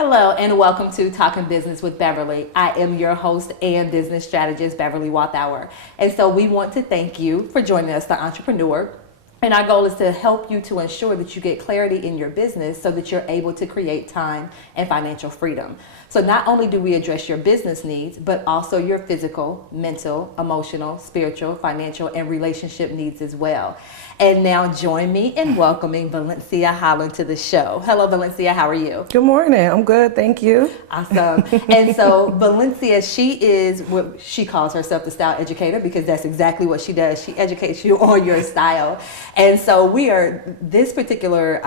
Hello and welcome to Talking Business with Beverly. I am your host and business strategist, Beverly Walthour. And so we want to thank you for joining us, the entrepreneur. And our goal is to help you to ensure that you get clarity in your business so that you're able to create time and financial freedom. So not only do we address your business needs, but also your physical, mental, emotional, spiritual, financial, and relationship needs as well. And now join me in welcoming Valencia Holland to the show. Hello, Valencia. How are you? Good morning. I'm good. Thank you. Awesome. And so Valencia, she is what she calls herself the style educator because that's exactly what she does. She educates you on your style. And so this particular,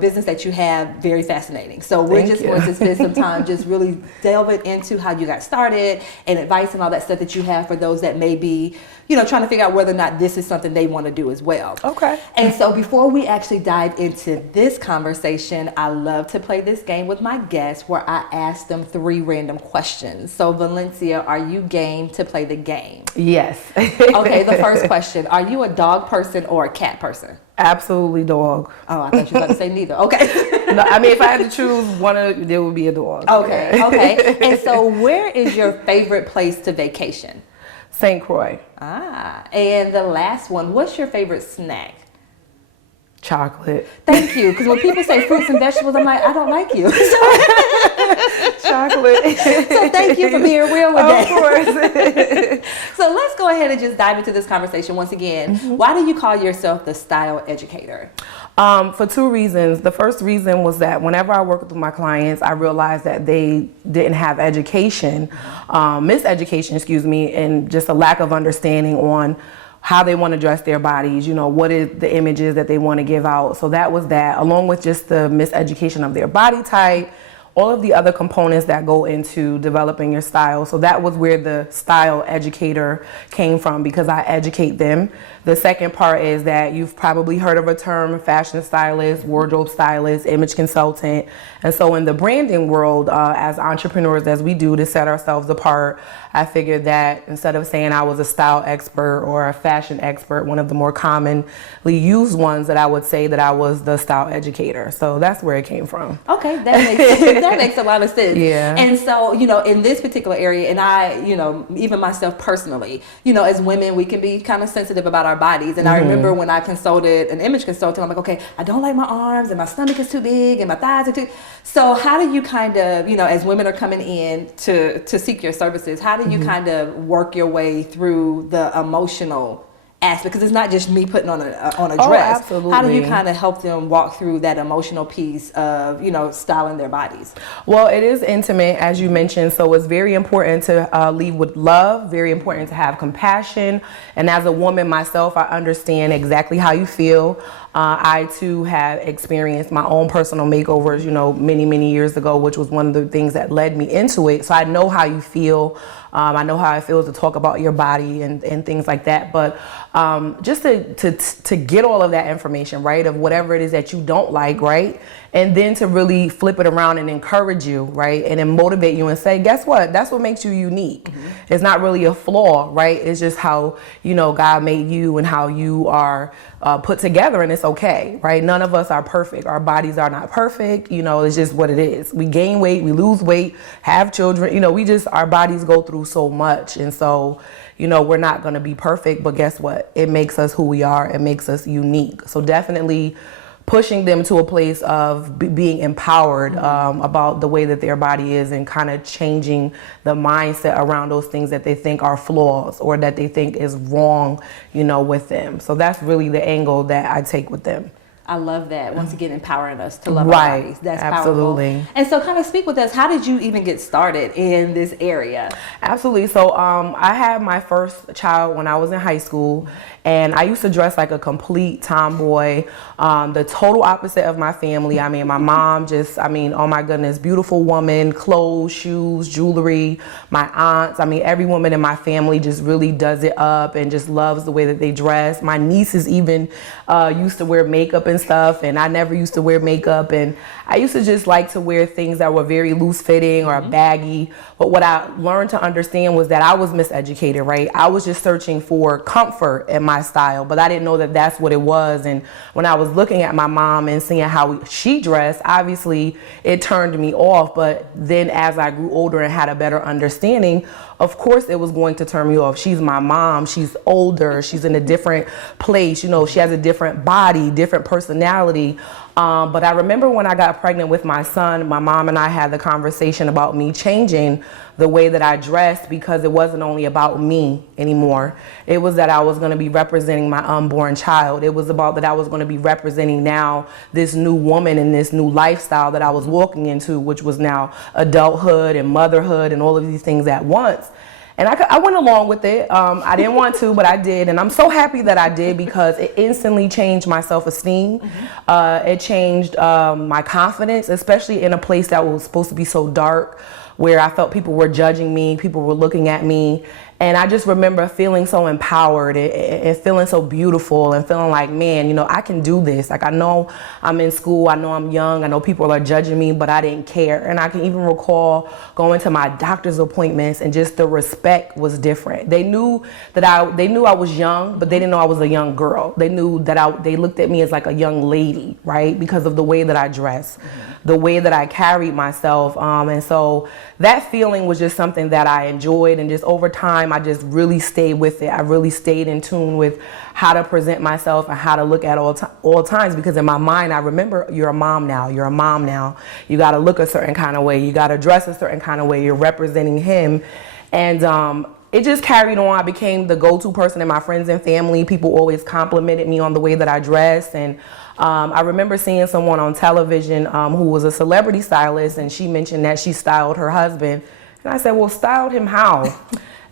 business that you have, very fascinating. So we're just going to spend some time just really delving into how you got started and advice and all that stuff that you have for those that may be, trying to figure out whether or not this is something they want to do as well. Okay. And so before we actually dive into this conversation, I love to play this game with my guests where I ask them 3 random questions. So Valencia, are you game to play the game? Yes. Okay, the first question. Are you a dog person or a cat person? Absolutely dog. Oh, I thought you were about to say neither. Okay. No, I mean, if I had to choose one, there would be a dog. Okay. And so where is your favorite place to vacation? St. Croix. And the last one, what's your favorite snack? Chocolate. Thank you, because when people say fruits and vegetables, I'm like, I don't like you. Chocolate. So thank you for being real with that. Of course. So let's go ahead and just dive into this conversation once again. Mm-hmm. Why do you call yourself the style educator? For 2 reasons. The first reason was that whenever I worked with my clients, I realized that they didn't have education, miseducation, and just a lack of understanding on how they want to dress their bodies, what is the images that they want to give out. So that was that, along with just the miseducation of their body type, all of the other components that go into developing your style. So that was where the style educator came from, because I educate them. The second part is that you've probably heard of a term, fashion stylist, wardrobe stylist, image consultant. And so in the branding world, as entrepreneurs, as we do to set ourselves apart, I figured that instead of saying I was a style expert or a fashion expert, one of the more commonly used ones, that I would say that I was the style educator. So that's where it came from. Okay, that makes a lot of sense. Yeah. And so, in this particular area, and I, even myself personally, as women, we can be kind of sensitive about our bodies. And I remember when I consulted an image consultant, I'm like, okay, I don't like my arms and my stomach is too big and my thighs are too. So how do you kind of, as women are coming in to seek your services, how do you kind of work your way through the emotional aspect? Because it's not just me putting on a dress. Oh, absolutely. How do you kind of help them walk through that emotional piece of, styling their bodies? Well, it is intimate, as you mentioned, so it's very important to lead with love, very important to have compassion. And as a woman myself, I understand exactly how you feel. I too have experienced my own personal makeovers, many, many years ago, which was one of the things that led me into it. So I know how you feel. I know how it feels to talk about your body and things like that. But just to get all of that information, right, of whatever it is that you don't like, right, and then to really flip it around and encourage you, right, and then motivate you and say, guess what? That's what makes you unique. It's not really a flaw, right? It's just how, God made you and how you are put together, and it's okay, right? None of us are perfect. Our bodies are not perfect. It's just what it is. We gain weight, we lose weight, have children, our bodies go through so much. And so, we're not going to be perfect, but guess what? It makes us who we are. It makes us unique. So definitely pushing them to a place of being empowered about the way that their body is, and kind of changing the mindset around those things that they think are flaws or that they think is wrong, with them. So that's really the angle that I take with them. I love that. Once again, empowering us to love our bodies. That's absolutely powerful. And so kind of speak with us. How did you even get started in this area? Absolutely. So I had my first child when I was in high school, and I used to dress like a complete tomboy, the total opposite of my family. I mean, my mom oh my goodness, beautiful woman, clothes, shoes, jewelry. My aunts, every woman in my family just really does it up and just loves the way that they dress. My nieces even used to wear makeup and stuff, and I never used to wear makeup, and I used to just like to wear things that were very loose fitting or baggy. But what I learned to understand was that I was miseducated, right? I was just searching for comfort in my style, but I didn't know that that's what it was. And when I was looking at my mom and seeing how she dressed, obviously it turned me off. But then as I grew older and had a better understanding, of course it was going to turn me off. She's my mom. She's older. She's in a different place. You know, she has a different body, different personality. But I remember when I got pregnant with my son, my mom and I had the conversation about me changing the way that I dressed, because it wasn't only about me anymore. It was that I was going to be representing my unborn child. It was about that I was going to be representing now this new woman and this new lifestyle that I was walking into, which was now adulthood and motherhood and all of these things at once. And I went along with it. I didn't want to, but I did. And I'm so happy that I did, because it instantly changed my self-esteem. It changed my confidence, especially in a place that was supposed to be so dark, where I felt people were judging me, people were looking at me. And I just remember feeling so empowered and feeling so beautiful and feeling like, man, you know, I can do this. Like, I know I'm in school, I know I'm young, I know people are judging me, but I didn't care. And I can even recall going to my doctor's appointments, and just the respect was different. They knew I was young, but they didn't know I was a young girl. They knew that they looked at me as like a young lady, right? Because of the way that I dressed, the way that I carried myself. And so that feeling was just something that I enjoyed, and just over time, I just really stayed with it. I really stayed in tune with how to present myself and how to look at all times, because in my mind, I remember, you're a mom now, you're a mom now. You got to look a certain kind of way. You got to dress a certain kind of way. You're representing him. And it just carried on. I became the go-to person in my friends and family. People always complimented me on the way that I dressed. And I remember seeing someone on television who was a celebrity stylist, and she mentioned that she styled her husband. And I said, well, styled him how?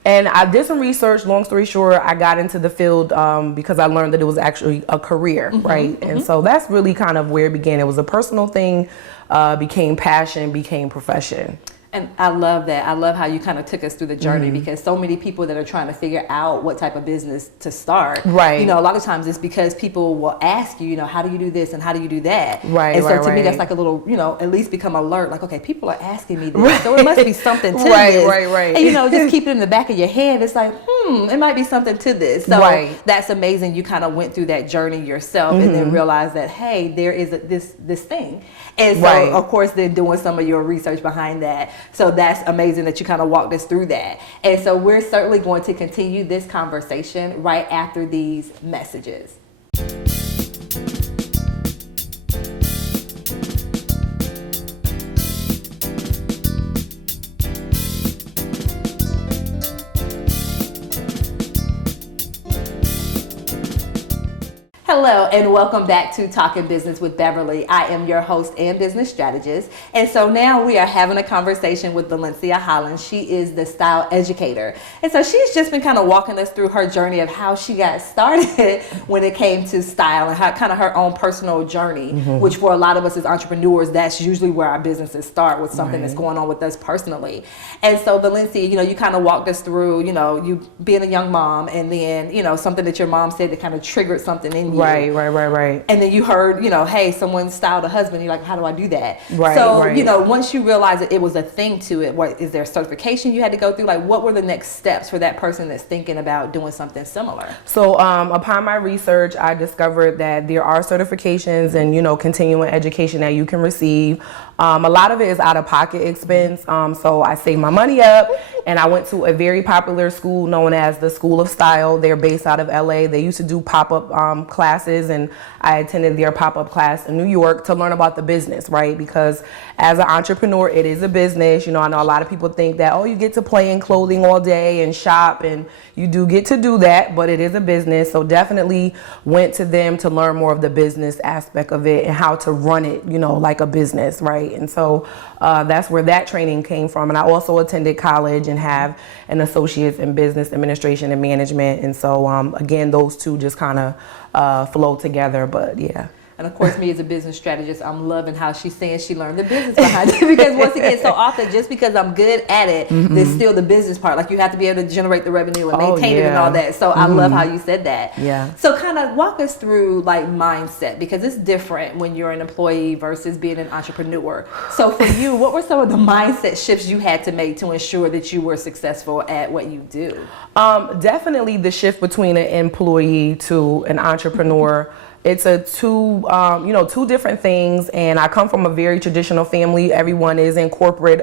And I did some research. Long story short, I got into the field because I learned that it was actually a career, right? And so that's really kind of where it began. It was a personal thing, became passion, became profession. And I love that. I love how you kind of took us through the journey, because so many people that are trying to figure out what type of business to start, right? You know, a lot of times it's because people will ask you, you know, how do you do this and how do you do that? Right. And so right, to me, right. that's like a little, you know, at least become alert. Like, okay, people are asking me this, so it must be something to this. Right. And you know, just keep it in the back of your head. It's like, it might be something to this. So that's amazing. You kind of went through that journey yourself, and then realized that, hey, there is this thing. And so, of course, then doing some of your research behind that. So that's amazing that you kind of walked us through that. And so we're certainly going to continue this conversation right after these messages. Hello and welcome back to Talking Business with Beverly. I am your host and business strategist. And so now we are having a conversation with Valencia Hollins. She is the style educator. And so she's just been kind of walking us through her journey of how she got started when it came to style, and how kind of her own personal journey, which for a lot of us as entrepreneurs, that's usually where our businesses start, with something that's going on with us personally. And so Valencia, you know, you kind of walked us through, you know, you being a young mom, and then, you know, something that your mom said that kind of triggered something in you. Right. And then you heard, you know, hey, someone styled a husband. You're like, how do I do that? Right. So, you know, once you realize that it was a thing to it, what is there a certification you had to go through? Like, what were the next steps for that person that's thinking about doing something similar? So, upon my research, I discovered that there are certifications and, you know, continuing education that you can receive. A lot of it is out-of-pocket expense. So I saved my money up, and I went to a very popular school known as the School of Style. They're based out of LA. They used to do pop-up classes, and I attended their pop-up class in New York to learn about the business, right? Because as an entrepreneur, it is a business. You know, I know a lot of people think that, oh, you get to play in clothing all day and shop, and you do get to do that, but it is a business. So definitely went to them to learn more of the business aspect of it and how to run it, you know, like a business, right? And so that's where that training came from. And I also attended college and have an associate's in business administration and management. And so, again, those two just kind of flow together, but yeah. And of course, me as a business strategist, I'm loving how she's saying she learned the business behind it. Because once again, so often just because I'm good at it, there's still the business part. Like you have to be able to generate the revenue and maintain it and all that. So I love how you said that. Yeah. So kind of walk us through like mindset, because it's different when you're an employee versus being an entrepreneur. So for you, what were some of the mindset shifts you had to make to ensure that you were successful at what you do? Definitely the shift between an employee to an entrepreneur. It's two different things, and I come from a very traditional family. Everyone is in corporate,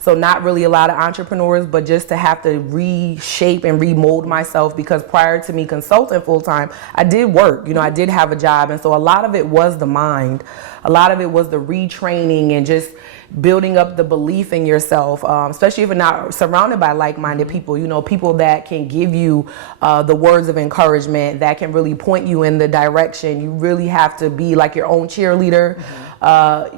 so not really a lot of entrepreneurs, but just to have to reshape and remold myself, because prior to me consulting full time, I did work, I did have a job. And so a lot of it was the mind. A lot of it was the retraining and just building up the belief in yourself, especially if you're not surrounded by like-minded people, people that can give you the words of encouragement, that can really point you in the direction. You really have to be like your own cheerleader,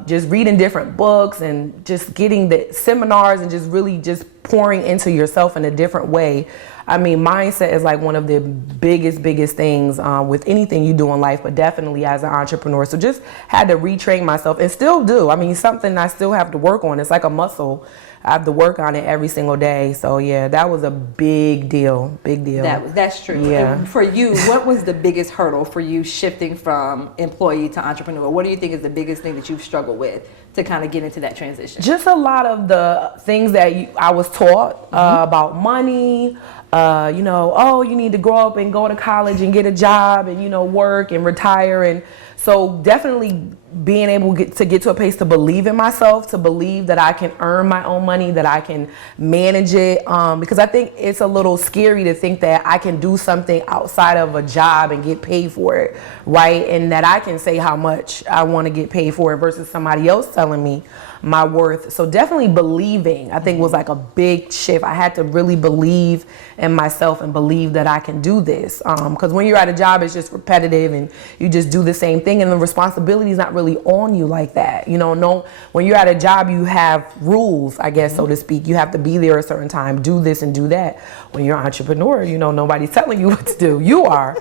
just reading different books and just getting the seminars and just really just pouring into yourself in a different way. I mean, mindset is like one of the biggest things with anything you do in life, but definitely as an entrepreneur. So just had to retrain myself, and still do. I mean, something I still have to work on. It's like a muscle. I have to work on it every single day. So yeah, that was a big deal. That's true. Yeah. And for you, what was the biggest hurdle for you shifting from employee to entrepreneur? What do you think is the biggest thing that you've struggled with to kind of get into that transition? Just a lot of the things that I was taught about money. You need to grow up and go to college and get a job and, work and retire. And so definitely being able to get to a place to believe in myself, to believe that I can earn my own money, that I can manage it. Because I think it's a little scary to think that I can do something outside of a job and get paid for it, right? And that I can say how much I want to get paid for it versus somebody else telling me my worth. So definitely believing, I think, was like a big shift. I had to really believe in myself and believe that I can do this. Because when you're at a job, it's just repetitive and you just do the same thing, and the responsibility is not really on you like that. When you're at a job, you have rules, I guess, so to speak. You have to be there a certain time, do this and do that. When you're an entrepreneur, nobody's telling you what to do. You are.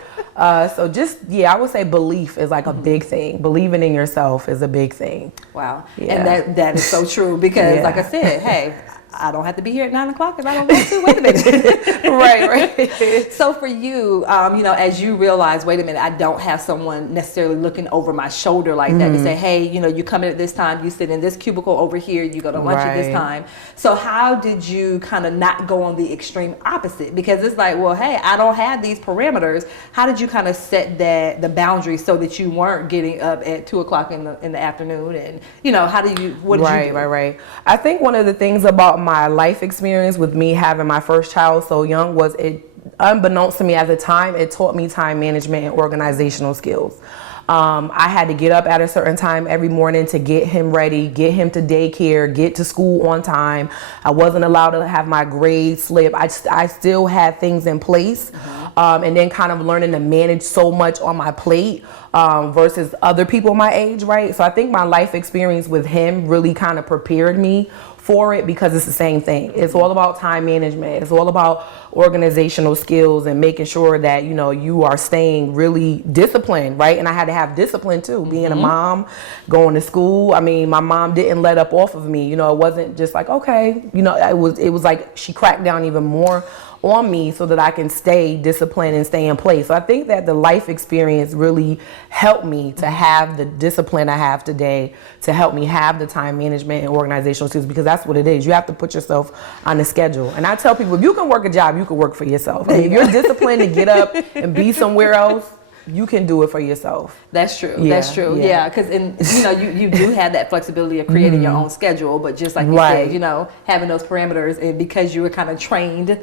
So just, I would say belief is like a big thing. Believing in yourself is a big thing. Wow. Yeah. And that is so true, because like I said, hey, I don't have to be here at 9 o'clock if I don't want to. Wait a minute. Right. So for you, as you realize, wait a minute, I don't have someone necessarily looking over my shoulder like that to say, hey, you come in at this time, you sit in this cubicle over here, you go to lunch at this time. So how did you kind of not go on the extreme opposite? Because it's like, well, hey, I don't have these parameters. How did you kind of set the boundaries so that you weren't getting up at 2 o'clock in the afternoon? And, what did you do? Right. I think one of the things about my life experience with me having my first child so young was, it, unbeknownst to me at the time, it taught me time management and organizational skills. I had to get up at a certain time every morning to get him ready, get him to daycare, get to school on time. I wasn't allowed to have my grades slip. I still had things in place, and then kind of learning to manage so much on my plate versus other people my age, right? So I think my life experience with him really kind of prepared me for it, because it's the same thing. It's all about time management. It's all about organizational skills and making sure that, you are staying really disciplined, right? And I had to have discipline too, being a mom, going to school. I mean, my mom didn't let up off of me. It wasn't just like, okay, it was like she cracked down even more on me so that I can stay disciplined and stay in place. So I think that the life experience really helped me to have the discipline I have today, to help me have the time management and organizational skills, because that's what it is. You have to put yourself on a schedule. And I tell people, if you can work a job, you can work for yourself. I mean, if you're disciplined to get up and be somewhere else, you can do it for yourself. That's true. That's true. Yeah, because you do have that flexibility of creating your own schedule, but just like you said, having those parameters, and because you were kind of trained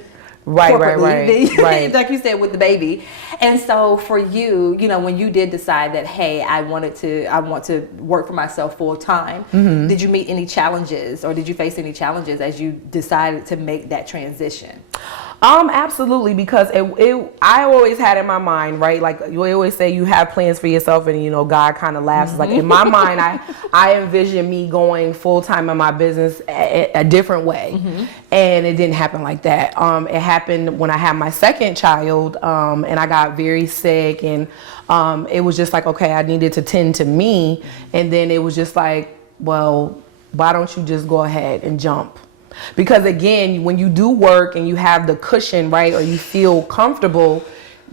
right. like you said, with the baby. And so for you, when you did decide that, hey, I want to work for myself full time, did you meet any challenges, or did you face any challenges as you decided to make that transition? Absolutely, because I always had in my mind, right? Like you always say, you have plans for yourself, and God kind of laughs. Like in my mind, I envision me going full time in my business a different way, and it didn't happen like that. It happened when I had my second child, and I got very sick, and it was just like, okay, I needed to tend to me, and then it was just like, well, why don't you just go ahead and jump? Because again, when you do work and you have the cushion, right, or you feel comfortable,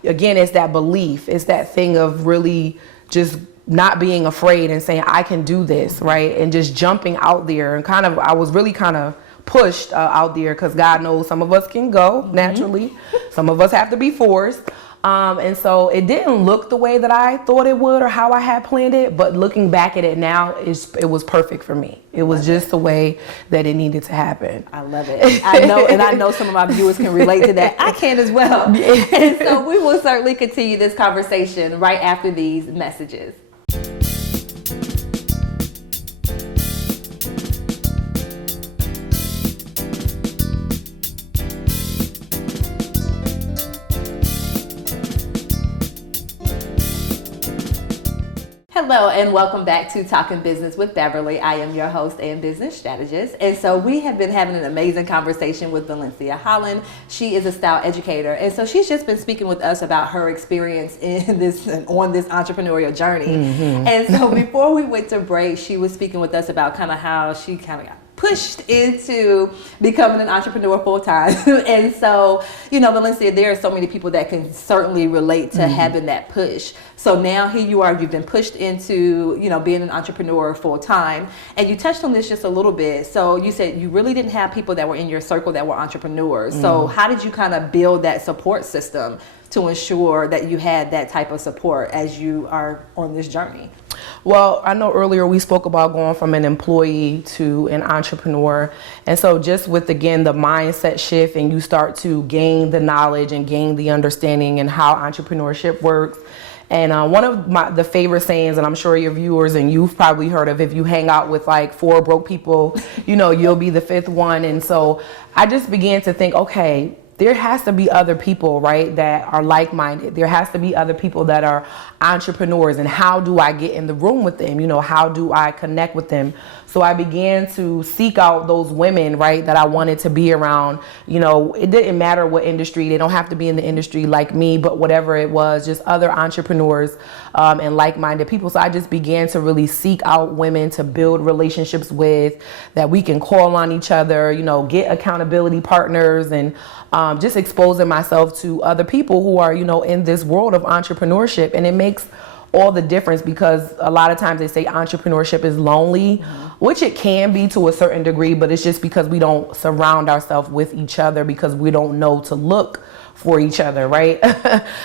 again, it's that belief. It's that thing of really just not being afraid and saying, I can do this, right? And just jumping out there. And I was really kind of pushed out there, because God knows some of us can go naturally. Some of us have to be forced. And so it didn't look the way that I thought it would or how I had planned it, but looking back at it now, it was perfect for me. It was just the way that it needed to happen. I love it. I know some of my viewers can relate to that. I can as well. And so we will certainly continue this conversation right after these messages. Hello and welcome back to Talking Business with Beverly. I am your host and business strategist. And so we have been having an amazing conversation with Valencia Holland. She is a style educator. And so she's just been speaking with us about her experience on this entrepreneurial journey. And so before we went to break, she was speaking with us about kind of how she kind of got pushed into becoming an entrepreneur full time. And so, Valencia, there are so many people that can certainly relate to having that push. So now here you are, you've been pushed into, being an entrepreneur full time. And you touched on this just a little bit. So you said you really didn't have people that were in your circle that were entrepreneurs. So how did you kind of build that support system to ensure that you had that type of support as you are on this journey? Well, I know earlier we spoke about going from an employee to an entrepreneur. And so just with, again, the mindset shift, and you start to gain the knowledge and gain the understanding and how entrepreneurship works. And one of the favorite sayings, and I'm sure your viewers and you've probably heard of, if you hang out with like 4 broke people, you'll be the 5th one. And so I just began to think, okay, there has to be other people, right, that are like-minded. There has to be other people that are entrepreneurs, and how do I get in the room with them? How do I connect with them? So I began to seek out those women, right, that I wanted to be around. It didn't matter what industry. They don't have to be in the industry like me, but whatever it was, just other entrepreneurs and like-minded people. So I just began to really seek out women to build relationships with, that we can call on each other, get accountability partners, and just exposing myself to other people who are, in this world of entrepreneurship. And it makes all the difference, because a lot of times they say entrepreneurship is lonely, which it can be to a certain degree, but it's just because we don't surround ourselves with each other, because we don't know to look for each other, right?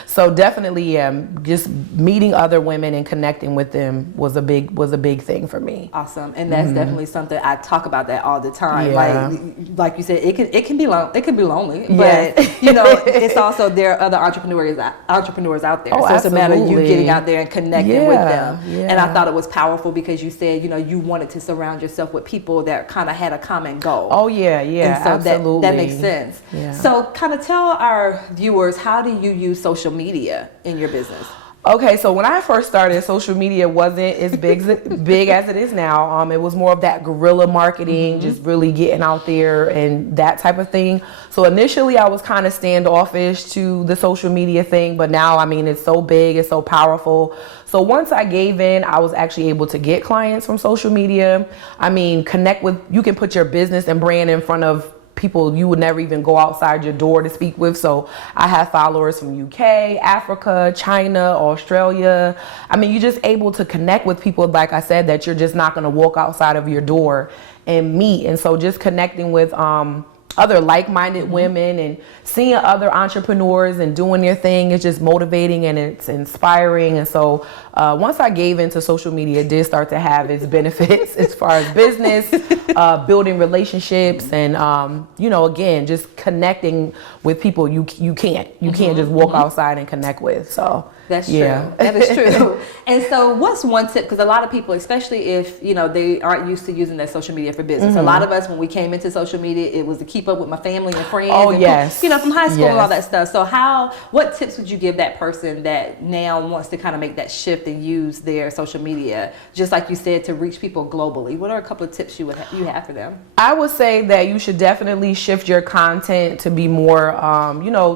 So definitely, just meeting other women and connecting with them was a big thing for me. Awesome, and that's definitely something I talk about that all the time. Yeah. Like you said, it can be lonely, but it's also there are other entrepreneurs out there. Oh, so it's a matter of you absolutely. getting out there and connecting with them. Yeah. And I thought it was powerful because you said you wanted to surround yourself with people that kind of had a common goal. Oh yeah, And so absolutely. that makes sense. Yeah. So kind of tell our viewers, how do you use social media in your business? Okay, so when I first started, social media wasn't as big as it is now. It was more of that guerrilla marketing, just really getting out there and that type of thing. So initially I was kind of standoffish to the social media thing, but now, it's so big, it's so powerful. So once I gave in, I was actually able to get clients from social media. You can put your business and brand in front of people you would never even go outside your door to speak with. So I have followers from UK, Africa, China, Australia. You're just able to connect with people, like I said, that you're just not going to walk outside of your door and meet. And so just connecting with other like-minded women and seeing other entrepreneurs and doing their thing is just motivating and it's inspiring. And so once I gave into social media, it did start to have its benefits as far as business, building relationships, and again, just connecting with people you can't just walk outside and connect with. So that's true. That is true. And so what's one tip? Because a lot of people, especially if they aren't used to using their social media for business, a lot of us, when we came into social media, it was to keep keep up with my family and friends. Oh, and yes. from high school and all Yes. that stuff. So what tips would you give that person that now wants to kind of make that shift and use their social media, just like you said, to reach people globally? What are a couple of tips you have for them? I would say that you should definitely shift your content to be more,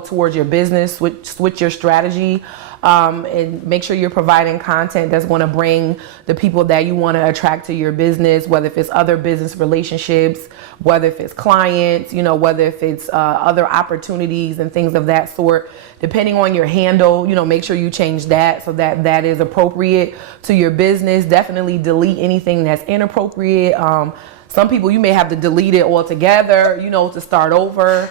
towards your business, switch your strategy, and make sure you're providing content that's going to bring the people that you want to attract to your business, whether if it's other business relationships, whether if it's clients, whether if it's other opportunities and things of that sort. Depending on your handle, make sure you change that so that that is appropriate to your business. Definitely delete anything that's inappropriate. Some people, you may have to delete it altogether, to start over.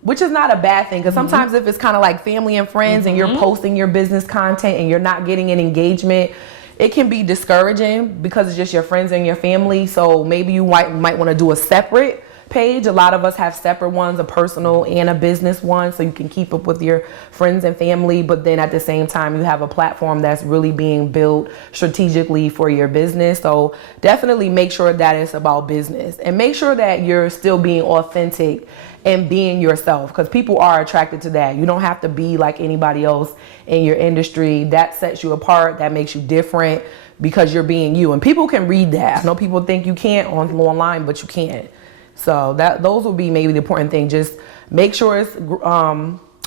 Which is not a bad thing, because sometimes if it's kind of like family and friends and you're posting your business content and you're not getting an engagement, it can be discouraging because it's just your friends and your family. So maybe you might want to do a separate page. A lot of us have separate ones, a personal and a business one, so you can keep up with your friends and family, but then at the same time you have a platform that's really being built strategically for your business. So definitely make sure that it's about business, and make sure that you're still being authentic and being yourself, because people are attracted to that. You don't have to be like anybody else in your industry. That sets you apart, that makes you different, because you're being you, and people can read that. I know people think you can't online, but you can. So those would be maybe the important thing. Just make sure it's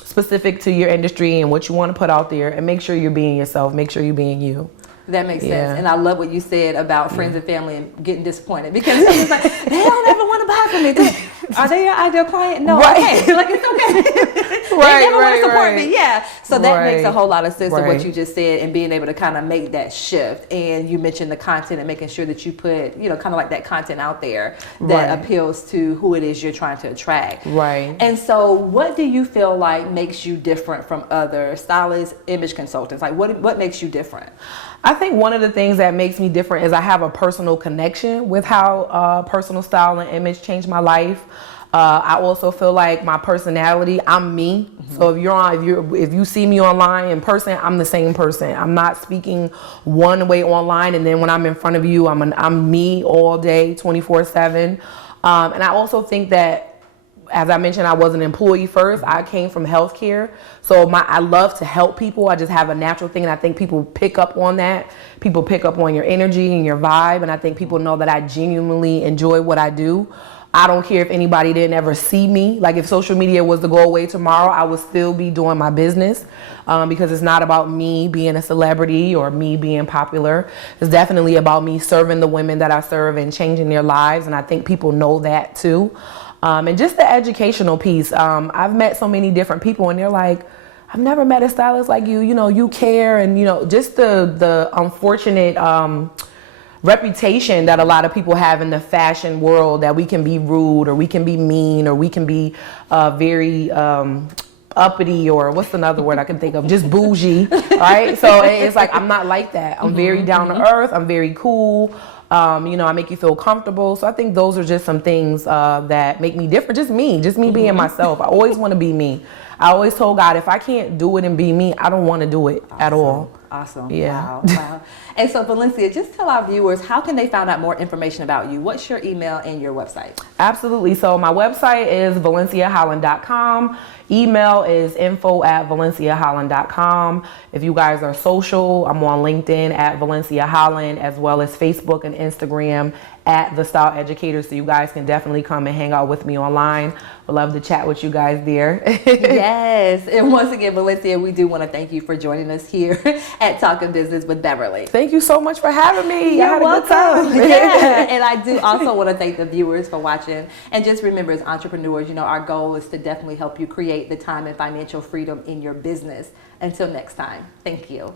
specific to your industry and what you want to put out there, and make sure you're being yourself. Make sure you're being you. That makes Yeah. sense. And I love what you said about friends and family and getting disappointed, because it's like, they don't ever want to buy from me. Are they your ideal client? No. Right. Okay. Like, it's okay. They Right, never want to right, support right. me. Yeah. So that Right. makes a whole lot of sense of what Right. you just said, and being able to kind of make that shift. And you mentioned the content and making sure that you put, kind of like that content out there that Right. appeals to who it is you're trying to attract. Right. And so what do you feel like makes you different from other stylists, image consultants? Like, what makes you different? I think one of the things that makes me different is I have a personal connection with how personal style and image changed my life. I also feel like my personality, I'm me. So if you see me online in person, I'm the same person. I'm not speaking one way online, and then when I'm in front of you, I'm me all day, 24/7. And I also think that, as I mentioned, I was an employee first. I came from healthcare. So I love to help people. I just have a natural thing, and I think people pick up on that. People pick up on your energy and your vibe, and I think people know that I genuinely enjoy what I do. I don't care if anybody didn't ever see me. Like, if social media was to go away tomorrow, I would still be doing my business, because it's not about me being a celebrity or me being popular. It's definitely about me serving the women that I serve and changing their lives, and I think people know that too. And just the educational piece. I've met so many different people, and they're like, I've never met a stylist like you. You care, and just the unfortunate reputation that a lot of people have in the fashion world, that we can be rude, or we can be mean, or we can be very uppity, or what's another word I can think of, just bougie, right? So it's like, I'm not like that. I'm very down to earth. I'm very cool. I make you feel comfortable. So I think those are just some things that make me different. Just me being myself. I always want to be me. I always told God, if I can't do it and be me, I don't want to do it at all. Awesome. Yeah. Wow. And so, Valencia, just tell our viewers, how can they find out more information about you? What's your email and your website? Absolutely. So my website is valenciaholland.com. Email is info@valenciaholland.com. If you guys are social, I'm on LinkedIn at Valencia Holland, as well as Facebook and Instagram at The Style Educator. So you guys can definitely come and hang out with me online. Would love to chat with you guys there. Yes. And once again, Valencia, we do want to thank you for joining us here at Talking Business with Beverly. Thank you so much for having me. You're I had welcome. a good time. Yeah. And I do also want to thank the viewers for watching. And just remember, as entrepreneurs, our goal is to definitely help you create the time and financial freedom in your business. Until next time, thank you.